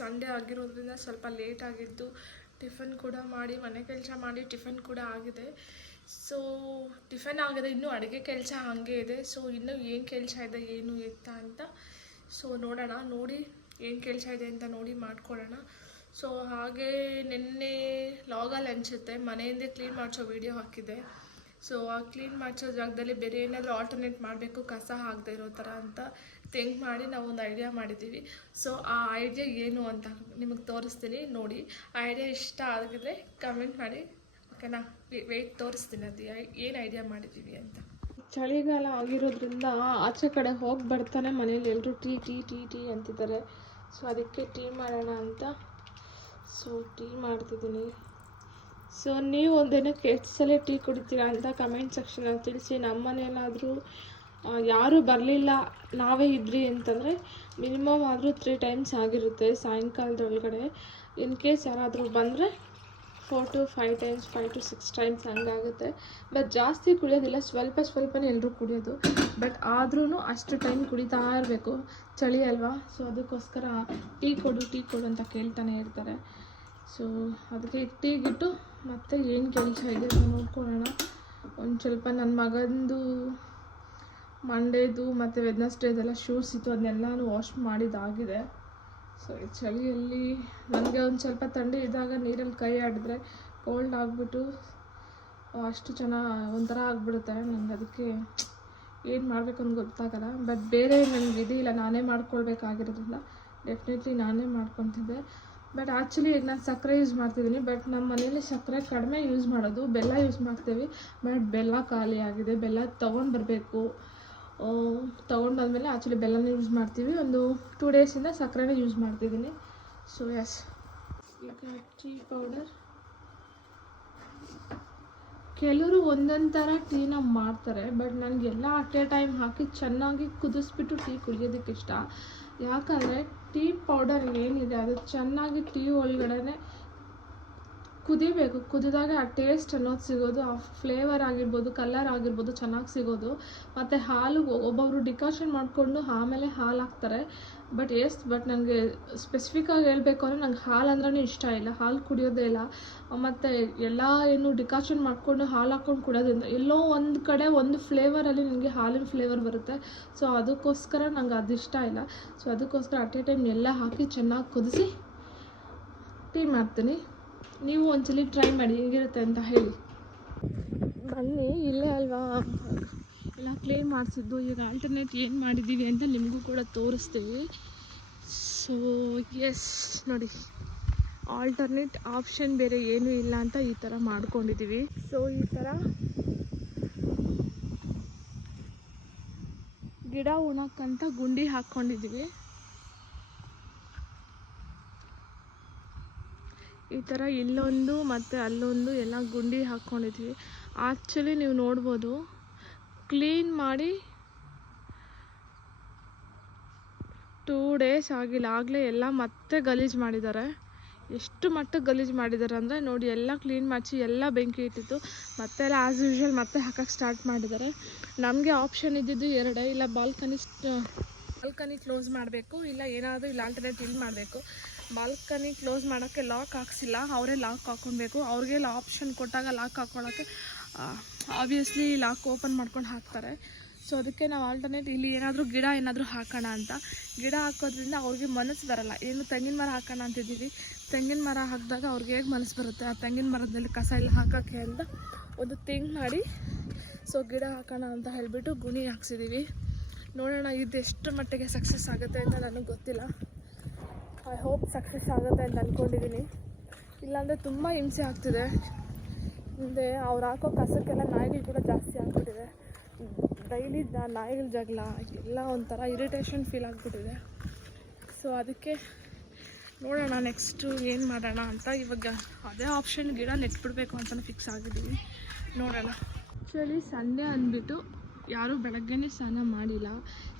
Sunday ಆಗಿರೋದ್ರಿಂದ ಸ್ವಲ್ಪ late ಆಗಿದ್ದು ಟಿಫನ್ ಕೂಡ ಮಾಡಿ, ಮನೆ ಕೆಲಸ ಮಾಡಿ ಟಿಫನ್ ಕೂಡ ಆಗಿದೆ. ಸೊ ಟಿಫನ್ ಆಗಿದೆ ಇನ್ನೂ ಅಡುಗೆ ಕೆಲಸ ಹಾಗೆ ಇದೆ. ಸೊ ಇನ್ನೂ ಏನು ಕೆಲಸ ಇದೆ, ಏನು ಎತ್ತ ಅಂತ ಸೊ ನೋಡೋಣ. ನೋಡಿ ಏನು ಕೆಲಸ ಇದೆ ಅಂತ ನೋಡಿ ಮಾಡ್ಕೊಳ್ಳೋಣ. ಸೊ ಹಾಗೆ ನಿನ್ನೆ ಲಾಗಲ್ಲಿ ಅನಿಸುತ್ತೆ, ಮನೆಯಿಂದ ಕ್ಲೀನ್ ಮಾಡಿಸೋ ವಿಡಿಯೋ ಹಾಕಿದೆ ಸೊ ಆ ಕ್ಲೀನ್ ಮಾಡಿಸೋ ಜಾಗದಲ್ಲಿ ಬೇರೆ ಏನಾದರೂ ಆಲ್ಟರ್ನೇಟ್ ಮಾಡಬೇಕು, ಕಸ ಆಗದೆ ಇರೋ ಥರ ಅಂತ. ಥಿಂಕ್ ಮಾಡಿ ನಾವು ಒಂದು ಐಡಿಯಾ ಮಾಡಿದ್ದೀವಿ. ಸೊ ಆ ಐಡಿಯಾ ಏನು ಅಂತ ನಿಮಗೆ ತೋರಿಸ್ತೀನಿ, ನೋಡಿ. ಐಡಿಯಾ ಇಷ್ಟ ಆಗಿದ್ರೆ ಕಮೆಂಟ್ ಮಾಡಿ ಓಕೆನಾ ವೆಯ್ಟ್ ತೋರಿಸ್ತೀನಿ ಅದು. ಏನು ಐಡಿಯಾ ಮಾಡಿದ್ದೀವಿ ಅಂತ. ಚಳಿಗಾಲ ಆಗಿರೋದ್ರಿಂದ ಆಚೆ ಕಡೆ ಹೋಗಿ ಬರ್ತಾನೆ ಮನೇಲಿ ಎಲ್ಲರೂ ಟೀ ಟೀ ಟೀ ಟೀ ಅಂತಿದ್ದಾರೆ. ಸೊ ಅದಕ್ಕೆ ಟೀ ಮಾಡೋಣ ಅಂತ. ಸೊ ಟೀ ಮಾಡ್ತಿದ್ದೀನಿ. ಸೊ ನೀವು ಒಂದಿನಕ್ಕೆ ಎಷ್ಟು ಸಲ ಟೀ ಕುಡಿತೀರಾ ಅಂತ ಕಮೆಂಟ್ ಸೆಕ್ಷನಲ್ಲಿ ತಿಳಿಸಿ. ನಮ್ಮ ಮನೆಯಲ್ಲಾದರೂ ಯಾರೂ ಬರಲಿಲ್ಲ. ನಾವೇ ಇದ್ರಿ ಅಂತಂದರೆ ಮಿನಿಮಮ್ ಆದರೂ ತ್ರೀ ಟೈಮ್ಸ್ ಆಗಿರುತ್ತೆ ಸಾಯಂಕಾಲದೊಳಗಡೆ. ಇನ್ ಕೇಸ್ ಯಾರಾದರೂ ಬಂದರೆ four to five times five to six times ಹಂಗಾಗುತ್ತೆ. But ಜಾಸ್ತಿ ಕುಡಿಯೋದಿಲ್ಲ, ಸ್ವಲ್ಪ ಸ್ವಲ್ಪನೇ ಎಲ್ಲರೂ ಕುಡಿಯೋದು. ಬಟ್ ಆದ್ರೂ ಅಷ್ಟು ಟೈಮ್ ಕುಡಿತಾ ಇರಬೇಕು. ಚಳಿ ಅಲ್ವಾ? ಸೊ ಅದಕ್ಕೋಸ್ಕರ ಟೀ ಕೊಡು ಟೀ ಕೊಡು ಅಂತ ಕೇಳ್ತಾನೆ ಇರ್ತಾರೆ. ಸೊ ಅದಕ್ಕೆ ಟೀಗಿಟ್ಟು ಮತ್ತೆ ಏನು ಕೆಲಸ ಇದೆ ನೋಡ್ಕೊಳ್ಳೋಣ. ಒಂದು ಸ್ವಲ್ಪ ನನ್ನ ಮಗಂದು ಮಂಡೇದು ಮತ್ತು ವೆದ್ನಸ್ಡೇದೆಲ್ಲ ಶೂಸ್ ಇತ್ತು, ಅದನ್ನೆಲ್ಲನೂ ವಾಶ್ ಮಾಡಿದ್ದಾಗಿದೆ. ಸೊ ಈ ಚಳಿಯಲ್ಲಿ ನನಗೆ ಒಂದು ಸ್ವಲ್ಪ ಥಂಡಿ ಇದ್ದಾಗ ನೀರಲ್ಲಿ ಕೈ ಆಡಿದ್ರೆ ಕೋಲ್ಡ್ ಆಗಿಬಿಟ್ಟು ಅಷ್ಟು ಚೆನ್ನಾಗಿ ಒಂಥರ ಆಗಿಬಿಡುತ್ತೆ. ನನಗೆ ಅದಕ್ಕೆ ಏನು ಮಾಡಬೇಕು ಅಂತ ಗೊತ್ತಾಗಲ್ಲ. ಬಟ್ ಬೇರೆ ನನಗೆ ಇದಿಲ್ಲ ನಾನೇ ಮಾಡ್ಕೊಳ್ಬೇಕಾಗಿರೋದ್ರಿಂದ ಡೆಫಿನೆಟ್ಲಿ ನಾನೇ ಮಾಡ್ಕೊತಿದ್ದೆ. ಬಟ್ ಆ್ಯಕ್ಚುಲಿ ಈಗ ನಾನು ಸಕ್ಕರೆ ಯೂಸ್ ಮಾಡ್ತಿದ್ದೀನಿ. ಬಟ್ ನಮ್ಮ ಮನೇಲಿ ಸಕ್ಕರೆ ಕಡಿಮೆ ಯೂಸ್ ಮಾಡೋದು. ಬೆಲ್ಲ ಯೂಸ್ ಮಾಡ್ತೀವಿ. ಬಟ್ ಬೆಲ್ಲ ಖಾಲಿ ಆಗಿದೆ. ಬೆಲ್ಲ ತೊಗೊಂಡು ಬರಬೇಕು. ತೊಗೊಂಡು ಆದಮೇಲೆ ಆ್ಯಕ್ಚುಲಿ ಬೆಲ್ಲನ ಯೂಸ್ ಮಾಡ್ತೀವಿ. ಒಂದು ಟೂ ಡೇಸಿಂದ ಸಕ್ಕರೆನೇ ಯೂಸ್ ಮಾಡ್ತಿದ್ದೀನಿ. ಸೊ ಎಸ್ ಟೀ ಪೌಡರ್ ಕೆಲವರು ಒಂದೊಂದು ಥರ ಟೀನ ಮಾಡ್ತಾರೆ ಬಟ್ ನನಗೆಲ್ಲ ಅಟ್ ಎ ಟೈಮ್ ಹಾಕಿ ಚೆನ್ನಾಗಿ ಕುದಿಸ್ಬಿಟ್ಟು ಟೀ ಕುಡಿಯೋದಕ್ಕೆ ಇಷ್ಟ ಯಾಕಂದರೆ ಟೀ ಪೌಡರ್ ಏನಿದೆ, ಅದು ಚೆನ್ನಾಗಿ ಟೀ ಒಳಗಡೆ ಕುದಿಬೇಕು. ಕುದಿದಾಗ ಆ ಟೇಸ್ಟ್ ಅನ್ನೋದು ಸಿಗೋದು, ಆ ಫ್ಲೇವರ್ ಆಗಿರ್ಬೋದು ಕಲರ್ ಆಗಿರ್ಬೋದು ಚೆನ್ನಾಗಿ ಸಿಗೋದು. ಮತ್ತು ಹಾಲು ಒಬ್ಬೊಬ್ಬರು ಡಿಕಾಷನ್ ಮಾಡಿಕೊಂಡು ಆಮೇಲೆ ಹಾಲು ಹಾಕ್ತಾರೆ. ಬಟ್ ಎಸ್ ಬಟ್ ನನಗೆ ಸ್ಪೆಸಿಫಿಕ್ಕಾಗಿ ಹೇಳಬೇಕು ಅಂದರೆ ನಂಗೆ ಹಾಲು ಅಂದ್ರೇ ಇಷ್ಟ ಇಲ್ಲ. ಹಾಲು ಕುಡಿಯೋದೇ ಇಲ್ಲ. ಮತ್ತು ಎಲ್ಲ ಏನು ಡಿಕಾಷನ್ ಮಾಡಿಕೊಂಡು ಹಾಲು ಹಾಕ್ಕೊಂಡು ಕುಡಿಯೋದ್ರಿಂದ ಎಲ್ಲೋ ಒಂದು ಕಡೆ ಒಂದು ಫ್ಲೇವರಲ್ಲಿ ನನಗೆ ಹಾಲಿನ ಫ್ಲೇವರ್ ಬರುತ್ತೆ. ಸೊ ಅದಕ್ಕೋಸ್ಕರ ನಂಗೆ ಅದು ಇಷ್ಟ ಇಲ್ಲ. ಸೊ ಅದಕ್ಕೋಸ್ಕರ ಅಟ್ ಎ ಟೈಮ್ ಎಲ್ಲ ಹಾಕಿ ಚೆನ್ನಾಗಿ ಕುದಿಸಿ ಟೀ ಮಾಡ್ತೀನಿ. ನೀವು ಒಂದ್ಸಲಿ ಟ್ರೈ ಮಾಡಿ ಹೇಗಿರುತ್ತೆ ಅಂತ ಹೇಳಿ. ಬನ್ನಿ ಇಲ್ಲೇ ಅಲ್ವಾ? ಎಲ್ಲ ಕ್ಲೀನ್ ಮಾಡಿಸಿದ್ದು. ಈಗ ಆಲ್ಟರ್ನೇಟ್ ಏನು ಮಾಡಿದ್ದೀವಿ ಅಂತ ನಿಮಗೂ ಕೂಡ ತೋರಿಸ್ತೀವಿ ಸೊ ಎಸ್ ನೋಡಿ. ಆಲ್ಟರ್ನೇಟ್ ಆಪ್ಷನ್ ಬೇರೆ ಏನೂ ಇಲ್ಲ ಅಂತ ಈ ಥರ ಮಾಡ್ಕೊಂಡಿದ್ದೀವಿ ಸೊ ಈ ಥರ ಗಿಡ ಉಣಕ್ಕಂತ ಗುಂಡಿ ಹಾಕ್ಕೊಂಡಿದ್ದೀವಿ ಈ ಥರ ಇಲ್ಲೊಂದು ಮತ್ತು ಅಲ್ಲೊಂದು ಎಲ್ಲ ಗುಂಡಿ ಹಾಕ್ಕೊಂಡಿದ್ವಿ ಆ್ಯಕ್ಚುಲಿ ನೀವು ನೋಡ್ಬೋದು ಕ್ಲೀನ್ ಮಾಡಿ ಟೂ ಡೇಸ್ ಆಗಿಲ್ಲ. ಆಗಲೇ ಎಲ್ಲ ಮತ್ತೆ ಗಲೀಜು ಮಾಡಿದ್ದಾರೆ. ಎಷ್ಟು ಮಟ್ಟಕ್ಕೆ ಗಲೀಜು ಮಾಡಿದ್ದಾರೆ ಅಂದರೆ ನೋಡಿ, ಎಲ್ಲ ಕ್ಲೀನ್ ಮಾಡಿಸಿ ಎಲ್ಲ ಬೆಂಕಿ ಇಟ್ಟಿತ್ತು ಮತ್ತೆ ಎಲ್ಲ ಆ್ಯಸ್ ಯೂಶ್ವಲ್ ಮತ್ತೆ ಹಾಕಕ್ಕೆ ಸ್ಟಾರ್ಟ್ ಮಾಡಿದ್ದಾರೆ. ನಮಗೆ ಆಪ್ಷನ್ ಇದ್ದಿದ್ದು ಎರಡೇ. ಇಲ್ಲ ಬಾಲ್ಕನಿ ಬಾಲ್ಕನಿ ಕ್ಲೋಸ್ ಮಾಡಬೇಕು. ಇಲ್ಲ, ಏನಾದರೂ ಇಲ್ಲ ಆಲ್ಟರ್ನೇಟ್ ಇಲ್ಲಿ ಮಾಡಬೇಕು. ಬಾಲ್ಕನಿ ಕ್ಲೋಸ್ ಮಾಡೋಕ್ಕೆ ಲಾಕ್ ಹಾಕ್ಸಿಲ್ಲ, ಅವರೇ ಲಾಕ್ ಹಾಕ್ಕೊಬೇಕು ಅವ್ರಿಗೆ ಆಪ್ಷನ್ ಕೊಟ್ಟಾಗ ಲಾಕ್ ಹಾಕ್ಕೊಳ್ಳೋಕ್ಕೆ ಆಬ್ವಿಯಸ್ಲಿ ಲಾಕ್ ಓಪನ್ ಮಾಡ್ಕೊಂಡು ಹಾಕ್ತಾರೆ. ಸೊ ಅದಕ್ಕೆ ನಾವು ಆಲ್ಟರ್ನೇಟ್ ಇಲ್ಲಿ ಏನಾದರೂ ಗಿಡ ಏನಾದರೂ ಹಾಕೋಣ ಅಂತ. ಗಿಡ ಹಾಕೋದ್ರಿಂದ ಅವ್ರಿಗೆ ಮನಸ್ಸು ಬರಲ್ಲ. ಏನು ತೆಂಗಿನ ಮರ ಹಾಕೋಣ ಅಂತಿದ್ದೀವಿ. ತೆಂಗಿನ ಮರ ಹಾಕಿದಾಗ ಅವ್ರಿಗೆ ಹೇಗೆ ಮನಸ್ಸು ಬರುತ್ತೆ? ಆ ತೆಂಗಿನ ಮರದಲ್ಲಿ ಕಸ ಎಲ್ಲ ಹಾಕೋಕ್ಕೆ ಅಂತ ಒಂದು ಥಿಂಕ್ ಮಾಡಿ ಸೊ ಗಿಡ ಹಾಕೋಣ ಅಂತ ಹೇಳಿಬಿಟ್ಟು ಗುಣಿ ಹಾಕ್ಸಿದ್ದೀವಿ. ನೋಡೋಣ ಇದು ಎಷ್ಟು ಮಟ್ಟಿಗೆ ಸಕ್ಸಸ್ ಆಗುತ್ತೆ ಅಂತ ನನಗೆ ಗೊತ್ತಿಲ್ಲ. ಐ ಹೋಪ್ ಸಕ್ಸಸ್ ಆಗುತ್ತೆ ಅಂತ ಅಂದ್ಕೊಂಡಿದ್ದೀನಿ ಇಲ್ಲಾಂದರೆ ತುಂಬ ಹಿಂಸೆ ಆಗ್ತಿದೆ. ಮುಂದೆ ಅವ್ರು ಹಾಕೋ ಕಸಕ್ಕೆಲ್ಲ ನಾಯಿಗಳು ಕೂಡ ಜಾಸ್ತಿ ಆಗ್ಬಿಟ್ಟಿದೆ. ಡೈಲಿ ನಾಯಿಗಳ ಜಗಳ, ಎಲ್ಲ ಒಂಥರ ಇರಿಟೇಷನ್ ಫೀಲ್ ಆಗಿಬಿಟ್ಟಿದೆ. ಸೊ ಅದಕ್ಕೆ ನೋಡೋಣ ನೆಕ್ಸ್ಟು ಏನು ಮಾಡೋಣ ಅಂತ ಇವಾಗ ಅದೇ ಆಪ್ಷನ್ ಗಿಡ ನೆಟ್ಬಿಡ್ಬೇಕು ಅಂತಲೂ ಫಿಕ್ಸ್ ಆಗಿದ್ದೀವಿ ನೋಡೋಣ. ಆ್ಯಕ್ಚುಲಿ ಸಂಡೇ ಅಂದ್ಬಿಟ್ಟು ಯಾರೂ ಬೆಳಗ್ಗೆನೇ ಸ್ನಾನ ಮಾಡಿಲ್ಲ.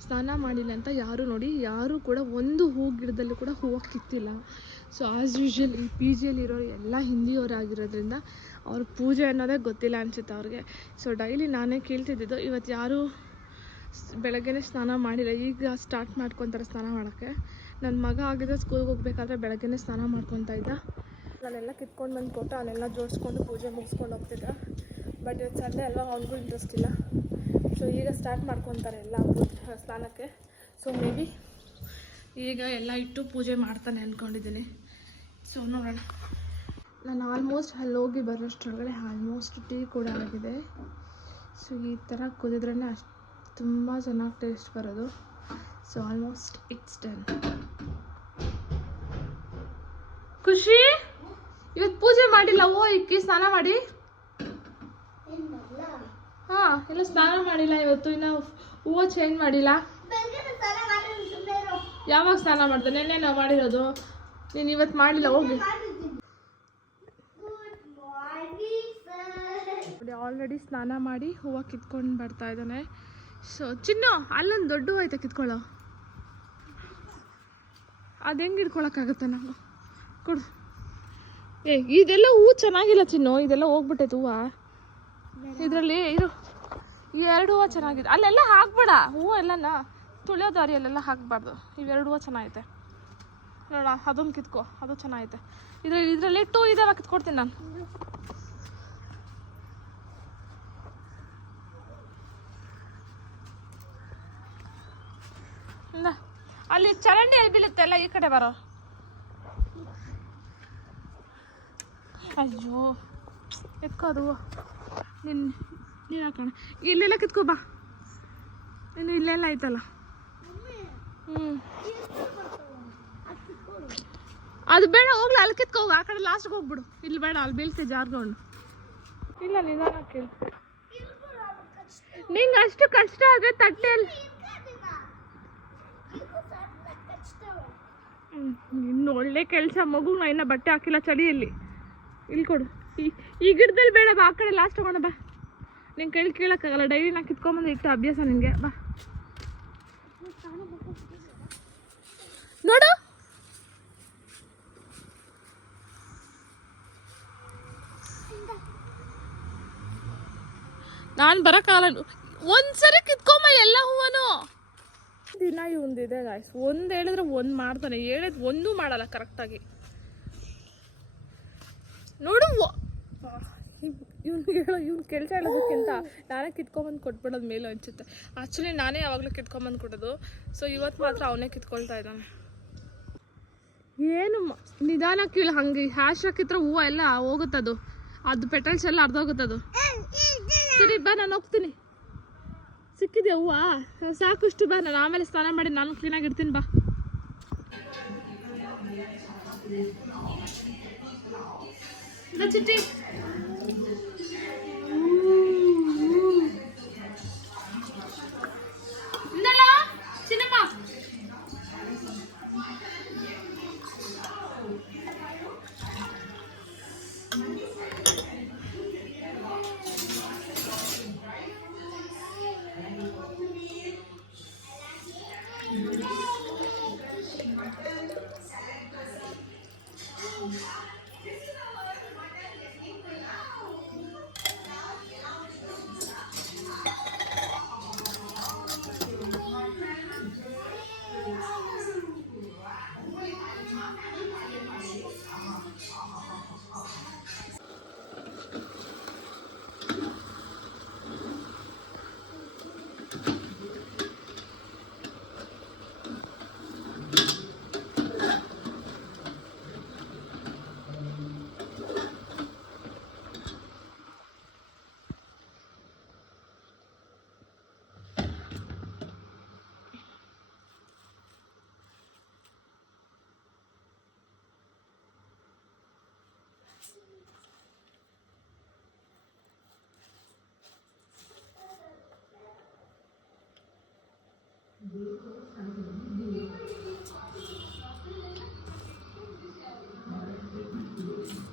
ಸ್ನಾನ ಮಾಡಿಲ್ಲ ಅಂತ ಯಾರು ನೋಡಿ, ಯಾರೂ ಕೂಡ ಒಂದು ಹೂ ಗಿಡದಲ್ಲಿ ಕೂಡ ಹೂವು ಕಿತ್ತಿಲ್ಲ. ಸೊ ಆ್ಯಸ್ ಯೂಶ್ವಲ್ ಈ ಪಿ ಜಿಯಲ್ಲಿರೋರು ಎಲ್ಲ ಹಿಂದಿಯವರಾಗಿರೋದ್ರಿಂದ ಅವ್ರ ಪೂಜೆ ಅನ್ನೋದೇ ಗೊತ್ತಿಲ್ಲ ಅನಿಸುತ್ತೆ ಅವ್ರಿಗೆ. ಸೊ ಡೈಲಿ ನಾನೇ ಕೇಳ್ತಿದ್ದಿದ್ದು, ಇವತ್ತು ಯಾರೂ ಬೆಳಗ್ಗೆನೇ ಸ್ನಾನ ಮಾಡಿಲ್ಲ. ಈಗ ಸ್ಟಾರ್ಟ್ ಮಾಡ್ಕೊತಾರೆ ಸ್ನಾನ ಮಾಡೋಕ್ಕೆ. ನನ್ನ ಮಗ ಆಗಿದ್ರೆ ಸ್ಕೂಲ್ಗೆ ಹೋಗ್ಬೇಕಾದ್ರೆ ಬೆಳಗ್ಗೆನೇ ಸ್ನಾನ ಮಾಡ್ಕೊತಾ ಇದ್ದ. ನಾನೆಲ್ಲ ಕಿತ್ಕೊಂಡು ಬಂದು ಕೊಟ್ಟು ಅಲ್ಲೆಲ್ಲ ಜೋಡಿಸ್ಕೊಂಡು ಪೂಜೆ ಮುಗಿಸ್ಕೊಂಡು ಹೋಗ್ತಿದ್ದ. ಬಟ್ ಇವತ್ತು ಸಂಡೆ ಅಲ್ವಾ, ಅವ್ನಿಗೂ ಇಂಟ್ರೆಸ್ಟ್ ಇಲ್ಲ. ಸೊ ಈಗ ಸ್ಟಾರ್ಟ್ ಮಾಡ್ಕೊತಾರೆ ಎಲ್ಲ ಸ್ನಾನಕ್ಕೆ. ಸೊ ಮೇ ಬಿ ಈಗ ಎಲ್ಲ ಇಟ್ಟು ಪೂಜೆ ಮಾಡ್ತಾನೆ ಅಂದ್ಕೊಂಡಿದ್ದೀನಿ ಸೊ ನೋಡೋಣ. ನಾನು ಆಲ್ಮೋಸ್ಟ್ ಅಲ್ಲಿ ಹೋಗಿ ಬರೋಷ್ಟರೊಳಗಡೆ ಆಲ್ಮೋಸ್ಟ್ ಟೀ ಕೂಡ ಆಗಿದೆ. ಸೊ ಈ ಥರ ಕುದಿದ್ರೇ ಅಷ್ಟು ತುಂಬ ಚೆನ್ನಾಗಿ ಟೇಸ್ಟ್ ಬರೋದು. ಸೊ ಆಲ್ಮೋಸ್ಟ್ ಇಟ್ಸ್ ಡನ್ ಖುಷಿ? ಇವತ್ತು ಪೂಜೆ ಮಾಡಿಲ್ಲ, ಓ, ಇಕ್ಕಿ, ಸ್ನಾನ ಮಾಡಿ. ಹಾಂ ಇಲ್ಲ ಸ್ನಾನ ಮಾಡಿಲ್ಲ ಇವತ್ತು, ಇನ್ನು ಹೂವು ಚೇಂಜ್ ಮಾಡಿಲ್ಲ. ಯಾವಾಗ ಸ್ನಾನ ಮಾಡ್ದೆ? ನೆನ್ನೆ ನಾವು ಮಾಡಿರೋದು. ನೀನು ಇವತ್ತು ಮಾಡಿಲ್ಲ, ಹೋಗಿ. ಆಲ್ರೆಡಿ ಸ್ನಾನ ಮಾಡಿ ಹೂವು ಕಿತ್ಕೊಂಡು ಬರ್ತಾ ಇದ್ದಾನೆ. ಸೊ ಚಿನ್ನು, ಅಲ್ಲೊಂದು ದೊಡ್ಡ ಹೂವು ಐತೆ ಕಿತ್ಕೊಳ್ಳೋ. ಅದು ಹೆಂಗೆ ಇಟ್ಕೊಳಕ್ಕಾಗತ್ತೆ ನಾವು ಕೊಡು. ಏ, ಇದೆಲ್ಲ ಹೂವು ಚೆನ್ನಾಗಿಲ್ಲ ಚಿನ್ನು. ಇದೆಲ್ಲ ಹೋಗ್ಬಿಟ್ಟೈತೆ ಹೂವು. ಇದರಲ್ಲಿ, ಇರು. ಎರಡು ಹೂವು ಚೆನ್ನಾಗಿದೆ. ಅಲ್ಲೆಲ್ಲ ಹಾಕ್ಬೇಡ. ಹೂವು ಎಲ್ಲನ ತುಳಿಯೋ ದಾರಿಯಲ್ಲೆಲ್ಲ ಹಾಕಬಾರ್ದು. ಇವೆರಡು ಹೂವು ಚೆನ್ನಾಗೈತೆ. ನೋಡ ಅದೊಂದು ಕಿತ್ಕೊ. ಅದು ಚೆನ್ನಾಗೈತೆ. ಇದ್ರಲ್ಲಿ ಇದರಲ್ಲಿ ಟೂ ಇದಾವೆ, ಕಿತ್ಕೊಡ್ತೀನಿ ನಾನು. ಅಲ್ಲಿ ಚರಂಡಿ ಎಲ್ಲಿ ಬೀಳುತ್ತೆಲ್ಲ ಈ ಕಡೆ ಬರೋ. ಅಯ್ಯೋ ಎತ್ಕೋದು ನಿನ್ನ ನೀನು ಹಾಕೋಣ. ಇಲ್ಲೆಲ್ಲ ಕಿತ್ಕೋ ಬಾ. ಇನ್ನು ಇಲ್ಲೆಲ್ಲ ಆಯ್ತಲ್ಲ. ಹ್ಞೂ ಅದು ಬೇಡ, ಹೋಗ್ಲಿ, ಅಲ್ಲಿ ಕಿತ್ಕೋ, ಹೋಗು. ಆ ಕಡೆ ಲಾಸ್ಟ್ಗೆ ಹೋಗ್ಬಿಡು. ಇಲ್ಲಿ ಬೇಡ, ಅಲ್ಲಿ ಬೀಳ್ತೆ ಜಾರ್ಕೊಂಡು ಇಲ್ಲ, ನಿಧಾನ ಕೇಳಿ. ನಿಂಗೆ ಅಷ್ಟು ಕಷ್ಟ ಆದರೆ ತಟ್ಟೆಯಲ್ಲಿ ಇನ್ನು ಒಳ್ಳೆ ಕೆಲಸ ಮಗು ನಾ ಇನ್ನ ಬಟ್ಟೆ ಹಾಕಿಲ್ಲ ಚಳಿಯಲ್ಲಿ ಇಲ್ಲಿ. ಕೊಡು. ಈ ಗಿಡದಲ್ಲಿ ಬೇಡ ಬಾ, ಆ ಕಡೆ ಲಾಸ್ಟ್ ತಗೊಂಡ ಬಾ. ನಿನ್ ಕೇಳಿ ಕೇಳೋಕ್ಕಾಗಲ್ಲ. ಡೈಲಿ ನಾ ಕಿತ್ಕೊಂಬಂದು ಇಟ್ಟು ಅಭ್ಯಾಸ ನಿನಗೆ. ಬಾ. ನೋಡು. ನಾನು ಬರೋಕ್ಕಾಗಲ್ಲ. ಒಂದ್ಸರಿ ಕಿತ್ಕೊಂಬ ಎಲ್ಲ ಹೂವನು. ದಿನ ಇವಂದಿದೆ ಗಾಯ್ಸ್ ಒಂದು ಹೇಳಿದ್ರೆ ಒಂದು ಮಾಡ್ತಾನೆ. ಹೇಳಿದ್ ಒಂದೂ ಮಾಡಲ್ಲ ಕರೆಕ್ಟಾಗಿ ನೋಡು ಹೇಳೋ ಇವ್ನು ಕೆಲಸ ಹೇಳೋದಕ್ಕಿಂತ ನಾನೇ ಕಿತ್ಕೊಂಬಂದು ಕೊಟ್ಬಿಡೋದು ಮೇಲೆ ಅನ್ಸುತ್ತೆ. ಆ್ಯಕ್ಚುಲಿ ನಾನೇ ಯಾವಾಗಲೂ ಕಿತ್ಕೊಂಬಂದು ಕೊಡೋದು. ಸೊ ಇವತ್ತು ಮಾತ್ರ ಅವನೇ ಕಿತ್ಕೊಳ್ತಾ ಇದ್ದಾನೆ. ಏನು ನಿಧಾನಕ್ಕೆ ಇಲ್ಲ ಹಂಗೆ. ಹ್ಯಾಶ್ ಹಾಕಿದ್ರೆ ಹೂವು ಎಲ್ಲ ಹೋಗುತ್ತದು ಅದು. ಪೆಟ್ರೋಲ್ಸ್ ಎಲ್ಲ ಅರ್ಧೋಗುತ್ತದು ಸರಿ ಬಾ ನಾನು ಹೋಗ್ತೀನಿ. ಸಿಕ್ಕಿದೆ ಹೂವ? ಸಾಕು ಇಷ್ಟು ಬಾ ನಾನು ಆಮೇಲೆ ಸ್ನಾನ ಮಾಡಿ ನಾನು ಕ್ಲೀನಾಗಿ ಇಡ್ತೀನಿ ಬಾ ಚಿಟ್ಟಿ. Thank you.